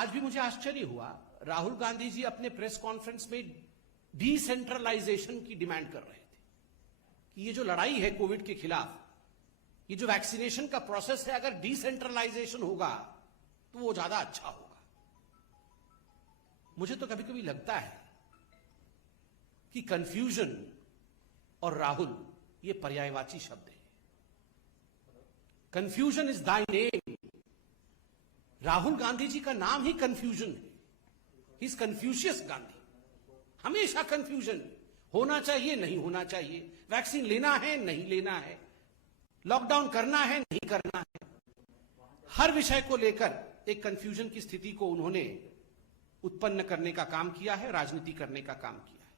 आज भी मुझे आश्चर्य हुआ, राहुल गांधी जी अपने प्रेस कॉन्फ्रेंस में डिसेंट्रलाइजेशन की डिमांड कर रहे थे कि ये जो लड़ाई है कोविड के खिलाफ, ये जो वैक्सीनेशन का प्रोसेस है, अगर डिसेंट्रलाइजेशन होगा तो वो ज्यादा अच्छा होगा। मुझे तो कभी कभी लगता है कि कंफ्यूजन और राहुल ये पर्यायवाची शब्द है। Confusion is thy name. Rahul Gandhi ji का नाम ही कंफ्यूजन है। He is Confucius Gandhi. हमेशा कंफ्यूजन, होना चाहिए नहीं होना चाहिए, वैक्सीन लेना है नहीं लेना है, लॉकडाउन करना है नहीं करना है। हर विषय को लेकर एक कंफ्यूजन की स्थिति को उन्होंने उत्पन्न करने का काम किया है, राजनीति करने का काम किया है।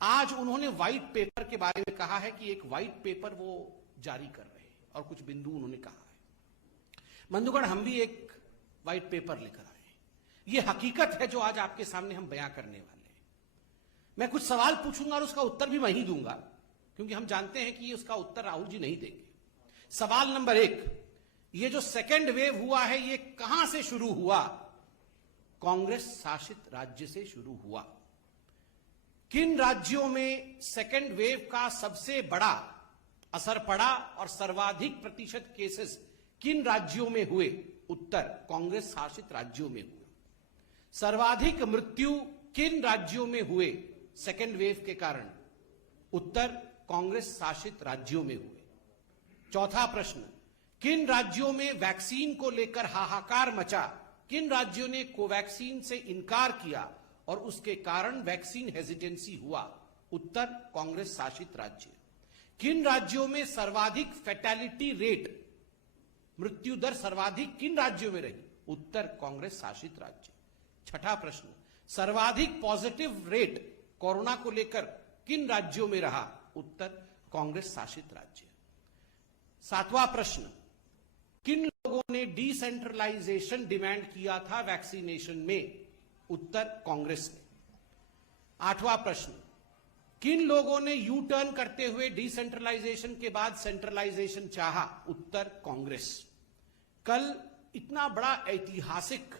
आज उन्होंने व्हाइट पेपर के बारे में कहा है कि एक व्हाइट पेपर वो जारी कर रहे हैं और कुछ बिंदु उन्होंने कहा है। बंधुगण, हम भी एक व्हाइट पेपर लेकर आए हैं। ये हकीकत है जो आज आपके सामने हम बयां करने वाले हैं। मैं कुछ सवाल पूछूंगा और उसका उत्तर भी मैं ही दूंगा, क्योंकि हम जानते हैं कि ये उसका उत्तर राहुल जी नहीं देंगे। सवाल नंबर 1, ये जो सेकेंड वेव हुआ है ये कहां से शुरू हुआ? कांग्रेस शासित राज्य से शुरू हुआ। किन राज्यों में सेकेंड वेव का सबसे बड़ा असर पड़ा और सर्वाधिक प्रतिशत केसेस किन राज्यों में हुए? उत्तर, कांग्रेस शासित राज्यों में हुए। सर्वाधिक मृत्यु किन राज्यों में हुए सेकेंड वेव के कारण? उत्तर, कांग्रेस शासित राज्यों में हुए। चौथा प्रश्न, किन राज्यों में वैक्सीन को लेकर हाहाकार मचा? किन राज्यों ने कोवैक्सीन से इनकार किया और उसके कारण वैक्सीन हेजिटेंसी हुआ? उत्तर, कांग्रेस शासित राज्य। किन राज्यों में सर्वाधिक फैटेलिटी रेट, मृत्यु दर सर्वाधिक किन राज्यों में रही? उत्तर, कांग्रेस शासित राज्य। छठा प्रश्न, सर्वाधिक पॉजिटिव रेट कोरोना को लेकर किन राज्यों में रहा? उत्तर, कांग्रेस शासित राज्य। सातवां प्रश्न, किन लोगों ने डिसेंट्रलाइजेशन डिमांड किया था वैक्सीनेशन में? उत्तर, कांग्रेस ने। आठवां प्रश्न, किन लोगों ने यू टर्न करते हुए डिसेंट्रलाइजेशन के बाद सेंट्रलाइजेशन चाहा? उत्तर, कांग्रेस। कल इतना बड़ा ऐतिहासिक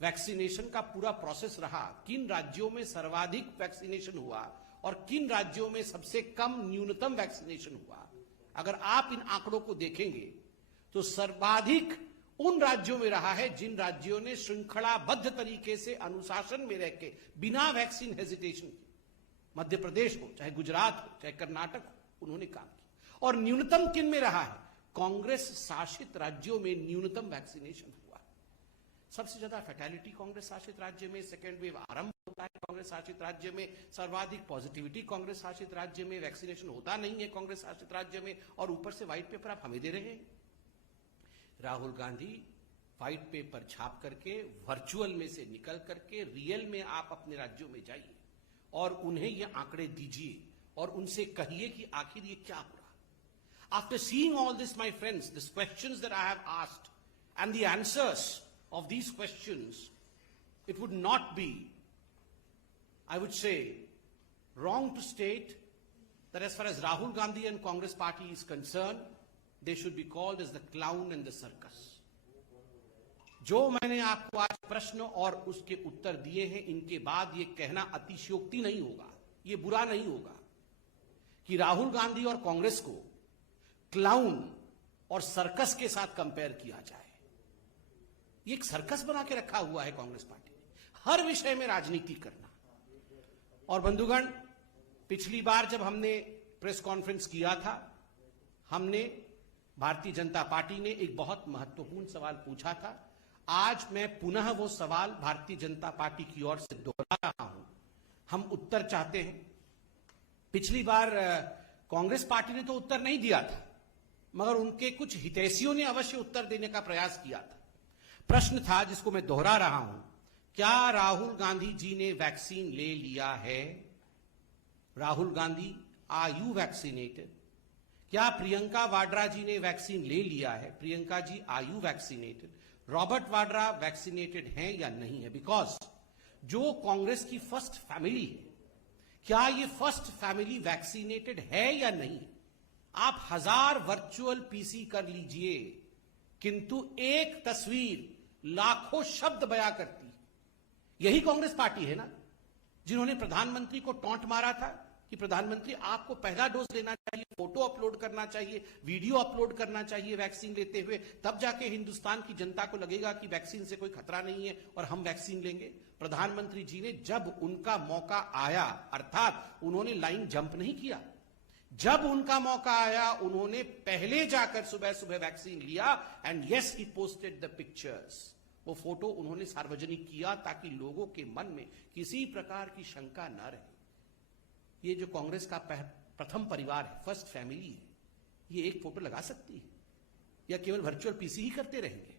वैक्सीनेशन का पूरा प्रोसेस रहा, किन राज्यों में सर्वाधिक वैक्सीनेशन हुआ और किन राज्यों में सबसे कम न्यूनतम वैक्सीनेशन हुआ? अगर आप इन आंकड़ों को देखेंगे तो सर्वाधिक उन राज्यों में रहा है जिन राज्यों ने श्रृंखलाबद्ध तरीके से अनुशासन में रहकर बिना वैक्सीन हेजिटेशन के, मध्य प्रदेश हो चाहे गुजरात हो चाहे कर्नाटक हो, उन्होंने काम किया। और न्यूनतम किन में रहा है? कांग्रेस शासित राज्यों में न्यूनतम वैक्सीनेशन हुआ। सबसे ज्यादा फैटेलिटी कांग्रेस शासित राज्य में, सेकेंड वेव आरंभ होता है कांग्रेस शासित राज्य में, सर्वाधिक पॉजिटिविटी कांग्रेस शासित राज्य में, वैक्सीनेशन होता नहीं है कांग्रेस शासित राज्य में, और ऊपर से व्हाइट पेपर आप हमें दे रहे हैं। राहुल गांधी व्हाइट पेपर छाप करके, वर्चुअल में से निकल करके रियल में आप अपने राज्यों में जाइए और उन्हें ये आंकड़े दीजिए और उनसे कहिए कि आखिर ये क्या हो रहा। After seeing all this my friends, this questions that I have asked and the answers of these questions, it would not be, I would say, wrong to state that as far as Rahul Gandhi and Congress party is concerned, they should be called as the clown and the circus. जो मैंने आपको आज प्रश्न और उसके उत्तर दिए हैं, इनके बाद ये कहना अतिशयोक्ति नहीं होगा, ये बुरा नहीं होगा कि राहुल गांधी और कांग्रेस को क्लाउन और सर्कस के साथ कंपेयर किया जाए। ये एक सर्कस बना के रखा हुआ है कांग्रेस पार्टी ने, हर विषय में राजनीति करना। और बंधुगण, पिछली बार जब हमने प्रेस कॉन्फ्रेंस किया था, हमने भारतीय जनता पार्टी ने एक बहुत महत्वपूर्ण सवाल पूछा था। आज मैं पुनः वो सवाल भारतीय जनता पार्टी की ओर से दोहरा रहा हूं। हम उत्तर चाहते हैं। पिछली बार कांग्रेस पार्टी ने तो उत्तर नहीं दिया था, मगर उनके कुछ हितैषियों ने अवश्य उत्तर देने का प्रयास किया था। प्रश्न था जिसको मैं दोहरा रहा हूं, क्या राहुल गांधी जी ने वैक्सीन ले लिया है? Rahul Gandhi, are you vaccinated? क्या प्रियंका वाड्रा जी ने वैक्सीन ले लिया है? Priyanka ji, are you vaccinated? Robert Vadra vaccinated हैं या नहीं है? बिकॉज जो कांग्रेस की फर्स्ट फैमिली है, क्या ये फर्स्ट फैमिली वैक्सीनेटेड है या नहीं? आप 1000 वर्चुअल पीसी कर लीजिए, किंतु एक तस्वीर लाखों शब्द बयां करती। यही कांग्रेस पार्टी है ना जिन्होंने प्रधानमंत्री को टॉन्ट मारा था कि प्रधानमंत्री आपको पहला डोज लेना चाहिए, फोटो अपलोड करना चाहिए, वीडियो अपलोड करना चाहिए वैक्सीन लेते हुए, तब जाके हिंदुस्तान की जनता को लगेगा कि वैक्सीन से कोई खतरा नहीं है और हम वैक्सीन लेंगे। प्रधानमंत्री जी ने जब उनका मौका आया, अर्थात उन्होंने लाइन जंप नहीं किया, जब उनका मौका आया उन्होंने पहले जाकर सुबह सुबह वैक्सीन लिया and yes he posted the pictures. वो फोटो उन्होंने सार्वजनिक किया ताकि लोगों के मन में किसी प्रकार की शंका न रहे। ये जो कांग्रेस का प्रथम परिवार है, फर्स्ट फैमिली है, ये एक फोटो लगा सकती है या केवल वर्चुअल पीसी ही करते रहेंगे?